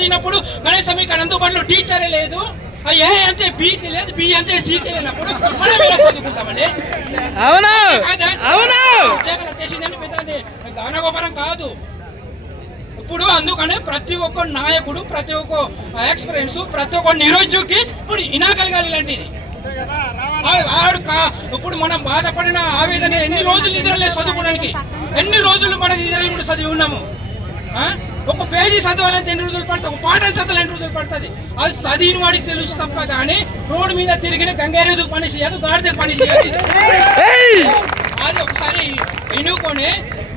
చదివినప్పుడు కనీసం మీకు అందుబాటులో టీచరే లేదు. ఏ అంటే బి తెలియదు బి అంటే సి తెలియనప్పుడు మనం ఎలా చదువుకుంటామండి? అవును. కాదా? అవును. ఇప్పుడు అందుకనే ప్రతి ఒక్క నాయకుడు ప్రతి ఒక్క ఎక్స్పీరియన్స్ ప్రతి ఒక్క నిరుద్యోగి ఇప్పుడు ఇనాకలగాలి ఇలాంటిది. ఆడు కా- ఇప్పుడు మనం బాధపడిన ఆవేదన ఎన్ని రోజులు నిద్రలేదు చదువుకోవడానికి. ఎన్ని రోజులు మనకి నిద్రలు చదివి ఉన్నాము? ఆ? ఒక పేజీ చదవాలంటే ఎన్ని రోజులు పడుతుంది? ఒక పాఠం చదవాలి ఎన్ని రోజులు పడుతుంది? అది చదివిన వాడికి తెలుసు తప్ప కానీ రోడ్డు మీద తిరిగిన గంగారేదు పని చేయదు గాడిద పని చేయదు ఏయ్! అది ఒకసారి ఎన్నుకొని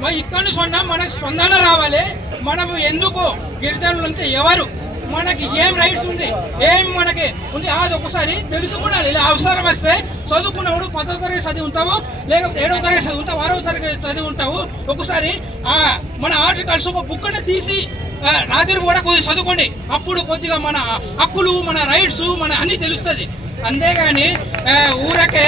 మరి ఇక్కడ సొన్న మనకు స్పందన రావాలి. మనము ఎందుకు గిరిజనులు అంటే ఎవరు? మనకి ఏం రైట్స్ ఉంది? ఏం మనకి ఉంది? అది ఒకసారి తెలుసుకున్నాను. ఇలా అవసరం వస్తే చదువుకున్నప్పుడు పదో తరగతి చదివి ఉంటావు లేకపోతే ఏడవ తరగతి చదివి ఉంటావు ఆరో తరగతి చదివి ఉంటావు ఒకసారి ఆ మన ఆర్టికల్స్ ఒక బుక్ తీసి రాత్రి కూడా కొద్దిగా చదువుకోండి. అప్పుడు కొద్దిగా మన హక్కులు మన రైట్స్ మన అన్ని తెలుస్తుంది. అంతేగాని ఊరకే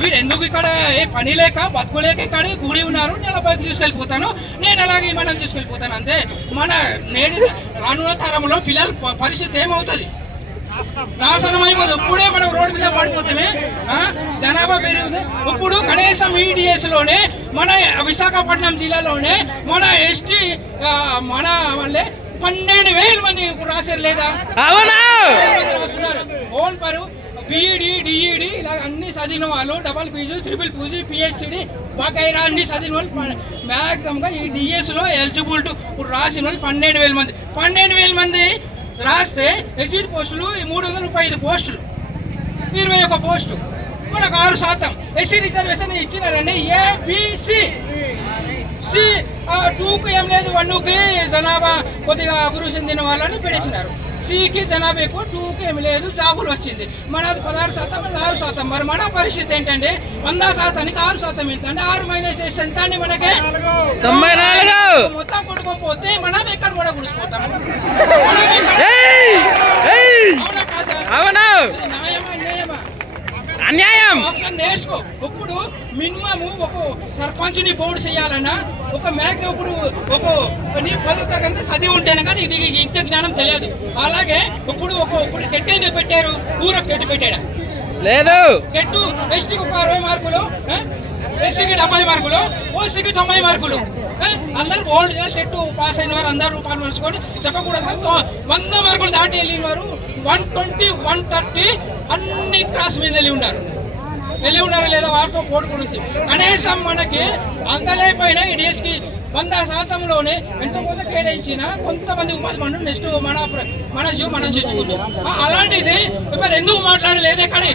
వీరు ఎందుకు ఇక్కడ ఏ పని లేక బతుకులేక ఇక్కడ కూడి ఉన్నారు నేను బయటకు తీసుకెళ్ళిపోతాను నేను అలాగే మనం తీసుకెళ్ళిపోతాను అంతే. మన నేడు రానున్న తరంలో పిల్లల పరిస్థితి ఏమవుతుంది? నాశనం అయిపోతుంది ఇప్పుడే మనం రోడ్డు మీద పడిపోతామే? జనాభా పెరిగింది. ఇప్పుడు కనీసం ఈడిఎస్లోనే మన విశాఖపట్నం జిల్లాలోనే మన ఎస్టీ మన వాళ్ళే పన్నెండు వేల మంది ఇప్పుడు రాశారు లేదా? ఓన్ పరు బీఈడి డిఈడి ఇలా అన్ని చదివిన వాళ్ళు double PG triple PG PhD బకైరా అన్ని చదివిన వాళ్ళు మ్యాక్సిమంగా ఈ డిఎస్లో ఎలిజిబుల్ టు ఇప్పుడు రాసిన వాళ్ళు పన్నెండు వేల మంది. పన్నెండు వేల మంది రాస్తే ఎగ్జిట్ పోస్టులు ఈ మూడు వందల ముప్పై ఐదు పోస్టులు. ఇరవై ఒక పోస్టు. మనకు ఆరు శాతం. ఎస్సీ రిజర్వేషన్ ఇచ్చినారండి ఏబిసి సి. టూకి ఏం లేదు వన్కి జనాభా కొద్దిగా అభివృద్ధి చెందిన వాళ్ళని పెట్టేసినారు. సికి జనాభా ఎక్కువ టూకి ఏమి లేదు జాబులు వచ్చింది. మనది పదహారు శాతం ఆరు శాతం. మరి మన పరిస్థితి ఏంటంటే వంద శాతానికి ఆరు శాతం ఏంటంటే ఆరు మైనస్ చేస్తే ఎంత అండి మనకి? తొంభై నాలుగు. మొత్తం కొట్టుకోపోతే మనం ఎక్కడ కూడా గుడిసిపోతాం మనం! అవునా కాదా? అవును ఇది న్యాయమా అన్యాయమా అన్యాయం! నేర్చుకో. ఇప్పుడు మినిమం ఒక సర్పంచ్ని పోటీ చేయాలన్నా ఒక మ్యాక్స్ ఇప్పుడు ఒక నీ పదో తరగతి చదివి ఉంటేనే కానీ ఇది ఇంత జ్ఞానం తెలియదు. అలాగే ఇప్పుడు ఒక ఇప్పుడు టెట్ పెట్టారు? ఊరకు టెట్ పెట్టాడా? లేదు! టెట్ ఎస్టీకి ఒక అరవై మార్కులు? ఎస్సీకి డెబ్బై మార్కులు ఓసీకి తొంభై మార్కులు? అందరూ ఓల్డ్ టెట్ పాస్ అయిన వారు అందరూ రూపాయలు మలుచుకొని చెప్పకూడదు తో- వంద మార్కులు దాటి వెళ్ళిన వారు వన్ ట్వంటీ వన్ థర్టీ అన్ని క్రాస్ మీద వెళ్ళి ఉన్నారు. వెళ్ళి ఉన్నారు లేదా వారితో పోటుకుంటుంది కనీసం మనకి అందలేకపోయిన ఈ డిఎస్కి వంద శాతంలోనే ఎంతో కొంత కేటాయించిన కొంతమంది ఉపాధి పనులు నెక్స్ట్ మన మన జీవ మనం తెచ్చుకుంటాం ఆ, అలాంటిది మరి ఎందుకు మాట్లాడలేదే? కానీ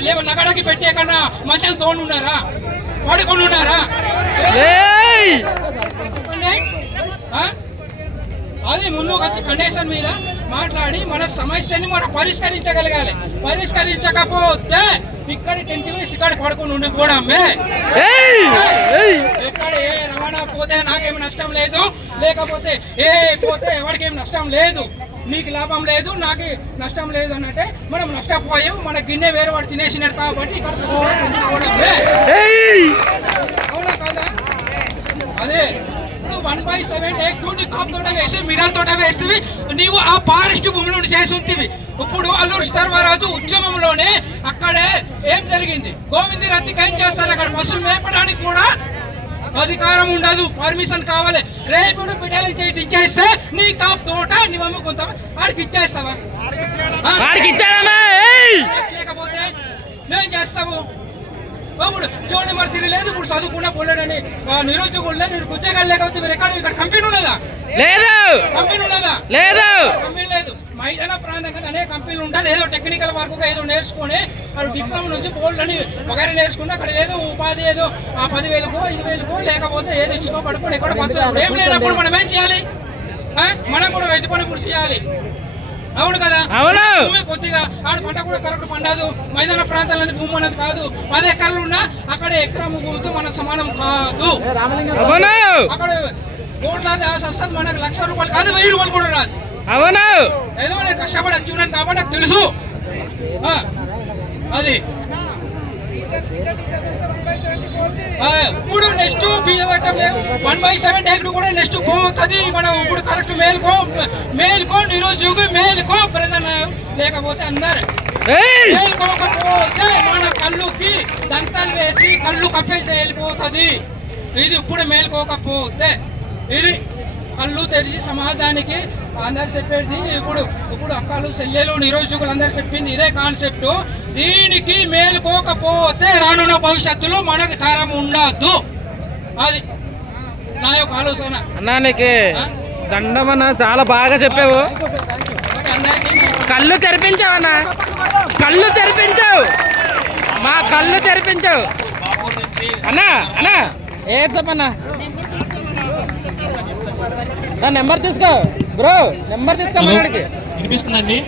లేవ నగడకి పెట్టే కన్నా మంచిగా తోడు ఉన్నారా పడుకొని ఉన్నారా అది ముందు వచ్చి కండిషన్ మీద మాట్లాడి మన సమస్యని మనం పరిష్కరించగలగాలి. పరిష్కరించకపోతే ఇక్కడ టెంట్ వేసి ఇక్కడ పడుకొని ఉండిపోవడమే! ఎక్కడ ఏ రవాణా పోతే నాకేం నష్టం లేదు లేకపోతే ఏ పోతే ఎవరికేం నష్టం లేదు నీకు లాభం లేదు నాకు నష్టం లేదు అన్నట్టే మనం నష్టపోయాం మన గిన్నె వేరే వాడు తినేసినాడు కాబట్టి ఇక్కడ కూడా పెంచుకోవడమే ఏయ్! అవునా కాదా అదే నువ్వు one by seven eight two నీ కాప్ తోట వేసి మిరాల్ తోట వేస్తేవి నీవు ఆ ఫారెస్ట్ భూమిలో చేసి ఉంటివి ఇప్పుడు అల్లూరు సర్వరాజు ఉద్యమంలోనే అక్కడే ఏం జరిగింది? గోవింది రత్తికి ఏం చేస్తారు అక్కడ? పశువులు మేపడానికి కూడా అధికారం ఉండదు పర్మిషన్ కావాలి. రేపు బిడ్డలు చేసి ఇచ్చేస్తే నీ కాప్ తోట నువ్వు అమ్ముకుంటావా వాడికి ఇచ్చేస్తావా! లేకపోతే నేను చేస్తావు ఇప్పుడు చూడండి మరి తిరగలేదు ఇప్పుడు చదువుకున్న పోలేడని. నిరుద్యోగుల్లో నేను ఉద్యోగాలు లేకపోతే మీరు ఎక్కడ ఇక్కడ కంపెనీ ఉన్నదా లేదు. కంపెనీ ఉన్నదా లేదు. కంపెనీ లేదు. మైదాన ప్రాంతం కదా అనేక కంపెనీలు ఉంటుంది ఏదో టెక్నికల్ వర్క్ ఏదో నేర్చుకొని వాళ్ళు డిప్లొమా నుంచి బోల్డ్ అని ఒకరి నేర్చుకుని అక్కడ ఏదో ఉపాధి ఏదో ఆ పదివేలకో ఐదు వేలకో లేకపోతే ఏదో చిన్న పడుకొని ఎక్కడ ఏం లేనప్పుడు మనం ఏం చేయాలి? మనం కూడా రైతు పని కూడా చేయాలి. అవును కదా? అవును. భూమి కొద్దిగా ఆడ పంట కూడా కరెక్ట్ పండదు. మైదాన ప్రాంతాలని భూమి అనేది కాదు. పది ఎకరాలు ఉన్నా అక్కడ ఎకరం భూమితో మన సమానం కాదు. అక్కడ కోట్లాది ఆశ వస్తుంది మనకు. లక్ష రూపాయలు కాదు వెయ్యి రూపాయలు కూడా రాదు. అవును. ఏదో నేను కష్టపడి వచ్చినాను కాబట్టి నాకు తెలుసు. అది. ఇప్పుడు చట్టం లేదు వన్ బై సెవెన్ యాక్ట్ కూడా నెక్స్ట్ పోతుంది. మనం ఇప్పుడు కరెక్ట్ మేల్కో మేల్కో నిరుద్యోగి మేల్కో ప్రజల లేకపోతే అందరు. మేల్కోకపోతే మన కళ్ళుకి దంతాలు వేసి కళ్ళు కప్పేసి వెళ్ళిపోతుంది. ఇది ఇప్పుడు మేల్కోకపోతే ఇది కళ్ళు తెరిచి సమాజానికి అందరు చెప్పేది ఇప్పుడు ఇప్పుడు అక్కలు చెల్లెలు నిరోజకులు అందరు చెప్పింది ఇదే కాన్సెప్ట్ దీనికి మేలుకోకపోతే రానున్న భవిష్యత్తులో మనకు తరం ఉండద్దు అది. నా యొక్క ఆలోచన. అన్నా నీకు దండమన్నా చాలా బాగా చెప్పావు. కళ్ళు తెరిపించావన్నా కళ్ళు తెరిపించావు. మా కళ్ళు తెరిపించావు. అన్నా అన్నా ఏడ్ చెప్పన్నా నా నెంబర్ తీసుకో. బ్రో నెంబర్ తీసుకో మనకి వినిపిస్తుందండి?